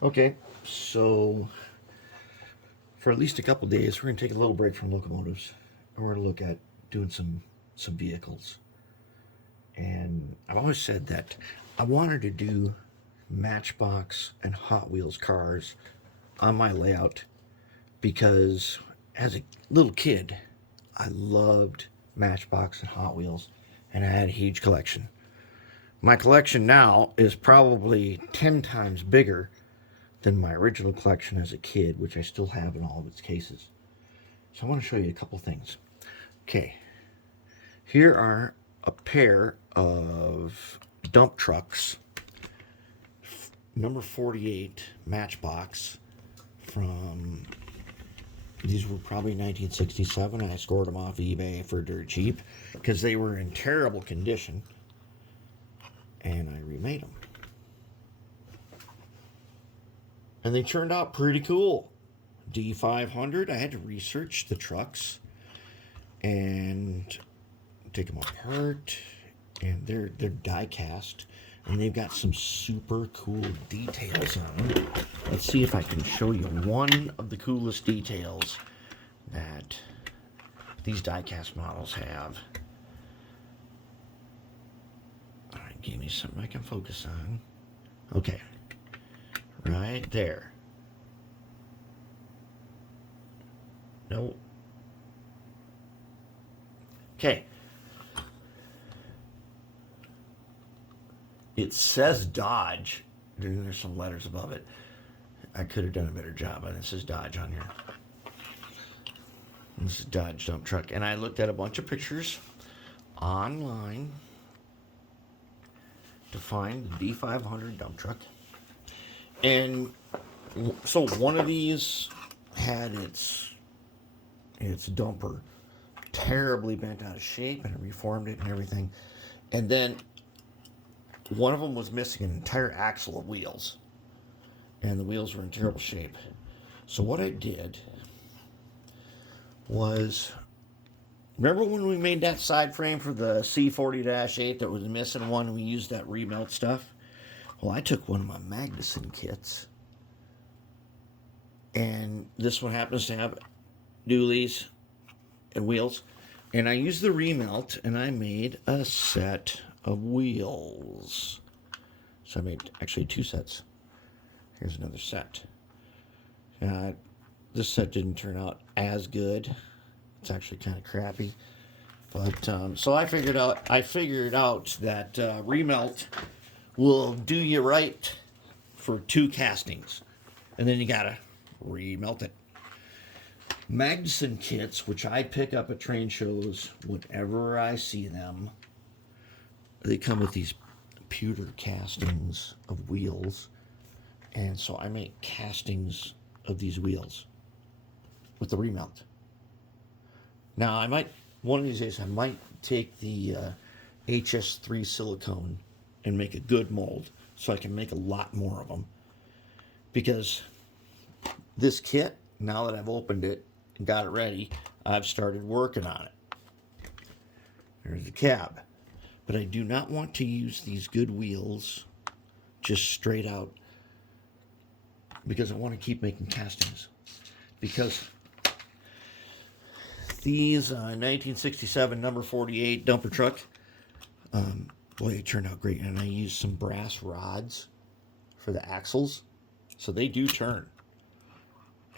Okay, so for at least a couple days, we're gonna take a little break from locomotives, and we're gonna look at doing some vehicles. And I've always said that I wanted to do Matchbox and Hot Wheels cars on my layout because as a little kid, I loved Matchbox and Hot Wheels, and I had a huge collection. My collection now is probably 10 times bigger than my original collection as a kid, which I still have in all of its cases. So I want to show you a couple things. Okay, here are a pair of dump trucks, number 48 Matchbox from, these were probably 1967. I scored them off eBay for dirt cheap because they were in terrible condition, and I remade them. And they turned out pretty cool. D500, I had to research the trucks and take them apart, and they're die cast, and they've got some super cool details on them. Let's see if I can show you one of the coolest details that these die cast models have. All right, give me something I can focus on. Okay, right there. No. Okay. It says Dodge. There's some letters above it. I could have done a better job, but it says Dodge on here. This is Dodge dump truck. And I looked at a bunch of pictures online to find the D500 dump truck. And so one of these had its dumper terribly bent out of shape, and I reformed it and everything. And then one of them was missing an entire axle of wheels, and the wheels were in terrible shape. So what I did was, remember when we made that side frame for the C40-8 that was missing one, and we used that remelt stuff? Well, I took one of my Magnuson kits, and this one happens to have dualies and wheels, and I used the remelt, and I made a set of wheels. So I made actually two sets. Here's another set. This set didn't turn out as good. It's actually kind of crappy. But so I figured out that remelt will do you right for two castings, and then you gotta remelt it. Magnuson kits, which I pick up at train shows whenever I see them, they come with these pewter castings of wheels, and so I make castings of these wheels with the remelt. Now one of these days I might take the HS3 silicone and make a good mold so I can make a lot more of them, because this kit, now that I've opened it and got it ready, I've started working on it. There's the cab. But I do not want to use these good wheels just straight out, because I want to keep making castings. Because these 1967 number 48 dumper truck, boy, it turned out great. And I used some brass rods for the axles, so they do turn.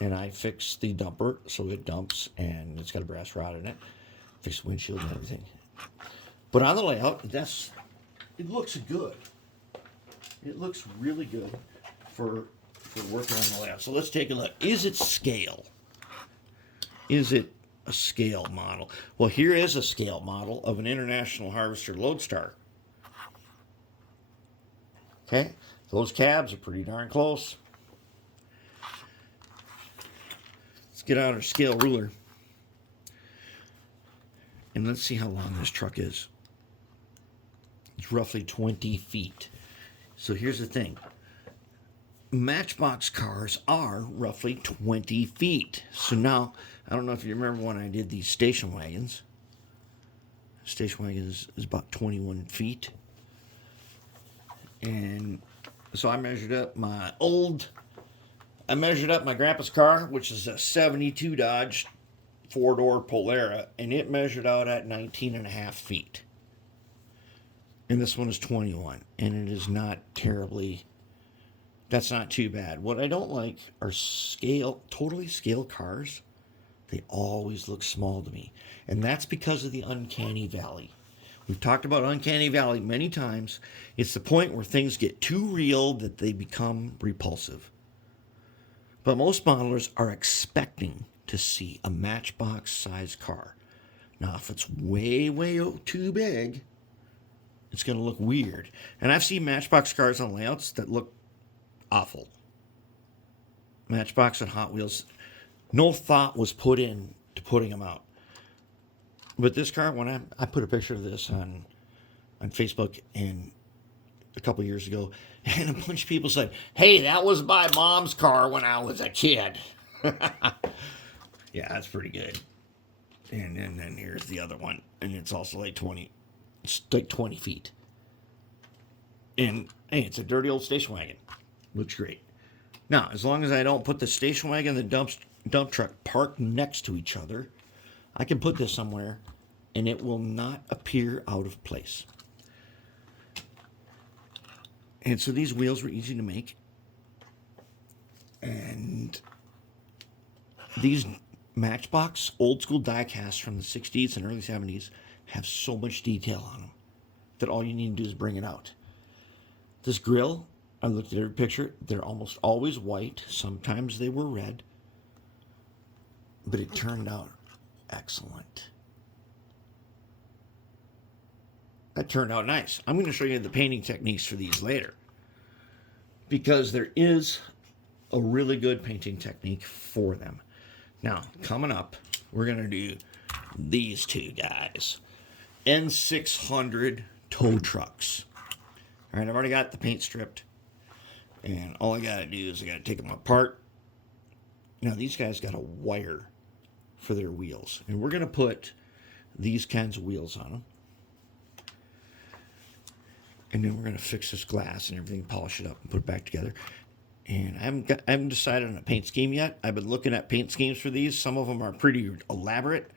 And I fixed the dumper so it dumps, and it's got a brass rod in it. Fixed the windshield and everything. But on the layout, it looks good. It looks really good for working on the layout. So let's take a look. Is it scale? Is it a scale model? Well, here is a scale model of an International Harvester Lodestar. Okay, those cabs are pretty darn close. Let's get out our scale ruler, and let's see how long this truck is. It's roughly 20 feet. So here's the thing. Matchbox cars are roughly 20 feet. So now, I don't know if you remember when I did these station wagons. Station wagon is about 21 feet. And so I measured up my old I measured up my grandpa's car, which is a 72 Dodge 4-door Polara, and it measured out at 19 and a half feet. And this one is 21, and it is not terribly, that's not too bad. What I don't like are totally scale cars. They always look small to me. And that's because of the uncanny valley. We've talked about uncanny valley many times. It's the point where things get too real that they become repulsive. But most modelers are expecting to see a Matchbox size car. Now, if it's way, way too big, it's going to look weird. And I've seen Matchbox cars on layouts that look awful. Matchbox and Hot Wheels, no thought was put in to putting them out. But this car, when I put a picture of this on Facebook and a couple years ago, and a bunch of people said, "Hey, that was my mom's car when I was a kid." Yeah, that's pretty good. And then here's the other one, and it's also like 20. It's like 20 feet. And hey, it's a dirty old station wagon. Looks great. Now, as long as I don't put the station wagon and the dump truck parked next to each other, I can put this somewhere and it will not appear out of place. And so these wheels were easy to make. And these Matchbox old school die casts from the 60s and early 70s have so much detail on them that all you need to do is bring it out. This grill, I looked at every picture, they're almost always white. Sometimes they were red. But it turned out excellent. That turned out nice. I'm going to show you the painting techniques for these later, because there is a really good painting technique for them. Now, coming up, we're going to do these two guys. N600 tow trucks. All right, I've already got the paint stripped, and all I got to do is I got to take them apart. Now, these guys got a wire for their wheels, and we're going to put these kinds of wheels on them. And then we're going to fix this glass and everything, polish it up and put it back together. And I haven't decided on a paint scheme yet. I've been looking at paint schemes for these. Some of them are pretty elaborate.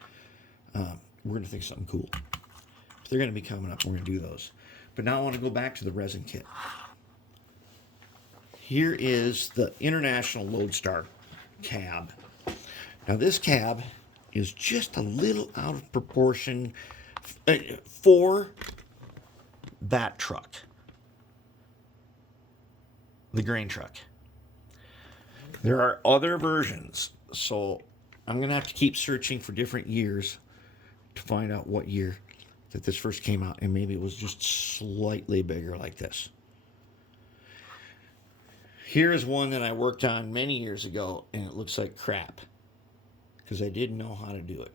We're going to think of something cool. If they're going to be coming up, we're going to do those. But now I want to go back to the resin kit. Here is the International Lodestar cab. Now this cab is just a little out of proportion for that truck, the grain truck. There are other versions, so I'm going to have to keep searching for different years to find out what year that this first came out, and maybe it was just slightly bigger like this. Here's one that I worked on many years ago, and it looks like crap because I didn't know how to do it.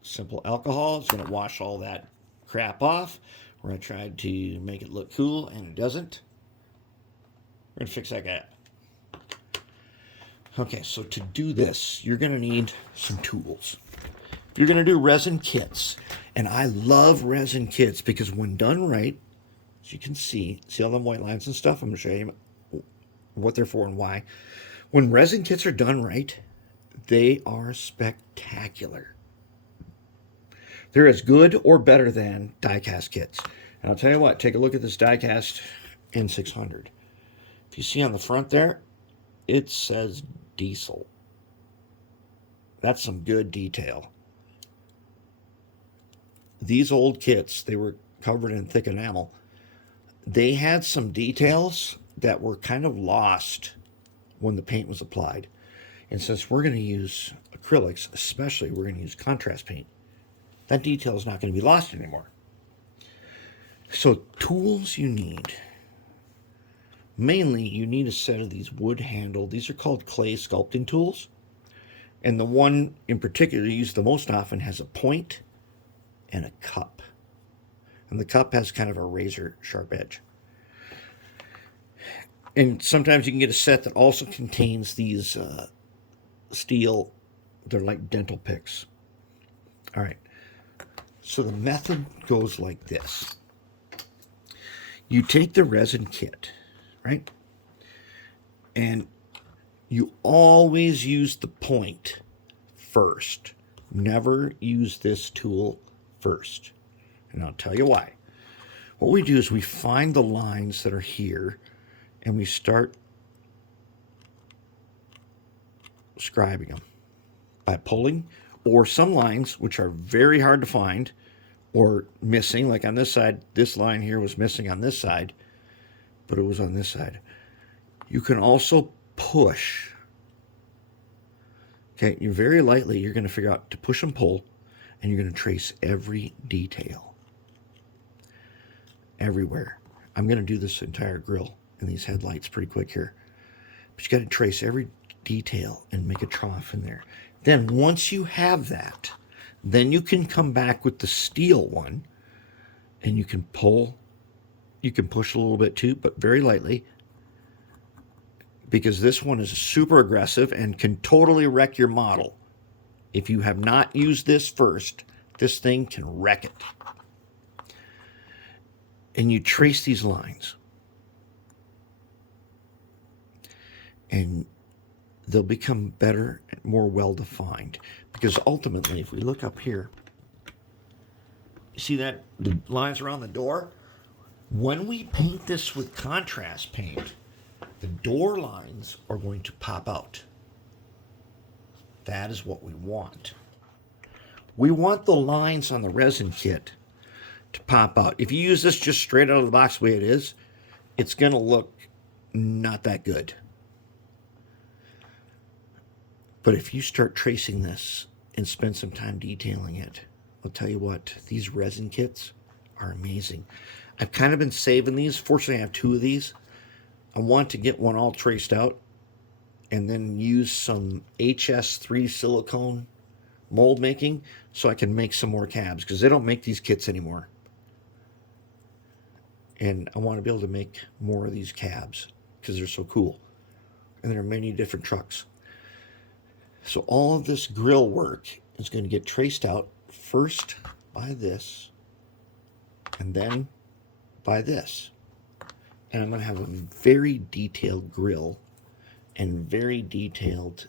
Simple alcohol is going to wash all that crap off, where I tried to make it look cool, and it doesn't. We're going to fix that guy up. Okay, so to do this, you're going to need some tools. If you're going to do resin kits, and I love resin kits because when done right, as you can see all them white lines and stuff? I'm going to show you what they're for and why. When resin kits are done right, they are spectacular. They're as good or better than die-cast kits. And I'll tell you what, take a look at this die-cast N600. If you see on the front there, it says diesel. That's some good detail. These old kits, they were covered in thick enamel. They had some details that were kind of lost when the paint was applied. And since we're going to use acrylics, especially, we're going to use contrast paint. That detail is not going to be lost anymore. So tools you need. Mainly, you need a set of these wood handle. These are called clay sculpting tools. And the one in particular used the most often has a point and a cup. And the cup has kind of a razor sharp edge. And sometimes you can get a set that also contains these steel, they're like dental picks. All right. So the method goes like this. You take the resin kit, right? And You always use the point first. Never use this tool first. And I'll tell you why. What we do is we find the lines that are here and we start scribing them by pulling, or some lines which are very hard to find or missing, like on this side, this line here was missing on this side, but it was on this side. You can also push. Okay, you very lightly, you're going to figure out to push and pull, and you're going to trace every detail. Everywhere. I'm going to do this entire grill and these headlights pretty quick here. But you got to trace every detail and make a trough in there. Then once you have that, then you can come back with the steel one and you can pull. You can push a little bit too, but very lightly, because this one is super aggressive and can totally wreck your model. If you have not used this first, this thing can wreck it. And you trace these lines. And they'll become better and more well-defined. Because ultimately, if we look up here, you see that the lines around the door? When we paint this with contrast paint, the door lines are going to pop out. That is what we want. We want the lines on the resin kit to pop out. If you use this just straight out of the box the way it is, it's going to look not that good. But if you start tracing this and spend some time detailing it, I'll tell you what, these resin kits are amazing. I've kind of been saving these. Fortunately, I have two of these. I want to get one all traced out and then use some HS3 silicone mold making so I can make some more cabs, because they don't make these kits anymore. And I want to be able to make more of these cabs because they're so cool. And there are many different trucks. So all of this grill work is going to get traced out first by this and then by this. And I'm going to have a very detailed grill and very detailed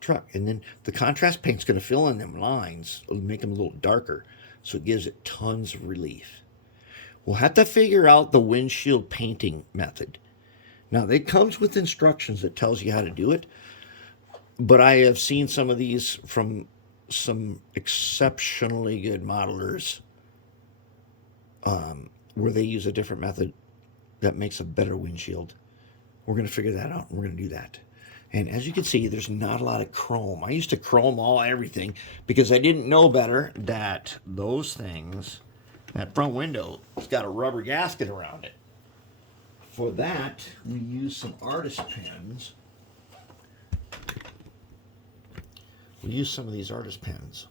truck. And then the contrast paint's going to fill in them lines, it'll make them a little darker, so it gives it tons of relief. We'll have to figure out the windshield painting method. Now, it comes with instructions that tells you how to do it, but I have seen some of these from some exceptionally good modelers where they use a different method that makes a better windshield. We're going to figure that out, and we're going to do that. And as you can see, there's not a lot of chrome. I used to chrome everything because I didn't know better that those things, that front window, has got a rubber gasket around it. For that, we use some artist pens. We use some of these artist pens.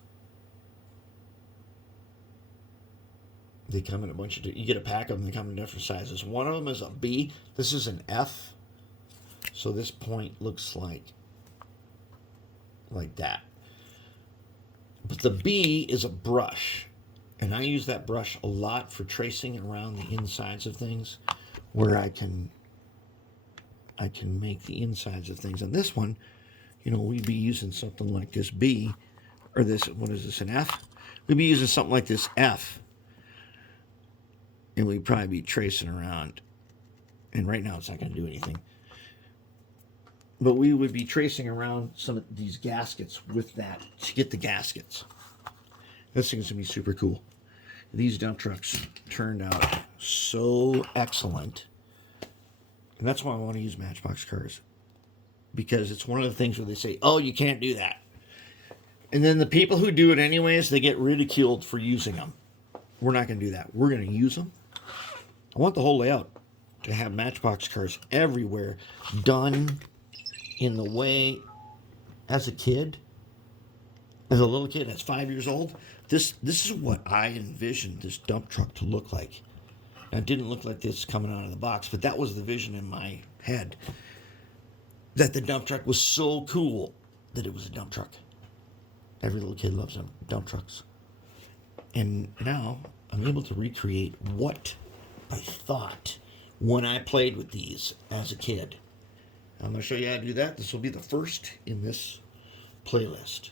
They come in a bunch of, you get a pack of them, they come in different sizes. One of them is a B. This is an F. So this point looks like that. But the B is a brush. And I use that brush a lot for tracing around the insides of things, where I can make the insides of things. On this one, we'd be using something like this B, or this, what is this, an F? We'd be using something like this F. And we'd probably be tracing around. And right now it's not going to do anything. But we would be tracing around some of these gaskets with that to get the gaskets. This thing's going to be super cool. These dump trucks turned out so excellent. And that's why I want to use Matchbox cars. Because it's one of the things where they say, oh, you can't do that. And then the people who do it anyways, they get ridiculed for using them. We're not going to do that. We're going to use them. I want the whole layout to have Matchbox cars everywhere, done in the way, as a kid, as a little kid that's 5 years old, this is what I envisioned this dump truck to look like. Now, it didn't look like this coming out of the box, but that was the vision in my head. That the dump truck was so cool that it was a dump truck. Every little kid loves them, dump trucks. And now I'm able to recreate what I thought when I played with these as a kid. I'm going to show you how to do that. This will be the first in this playlist.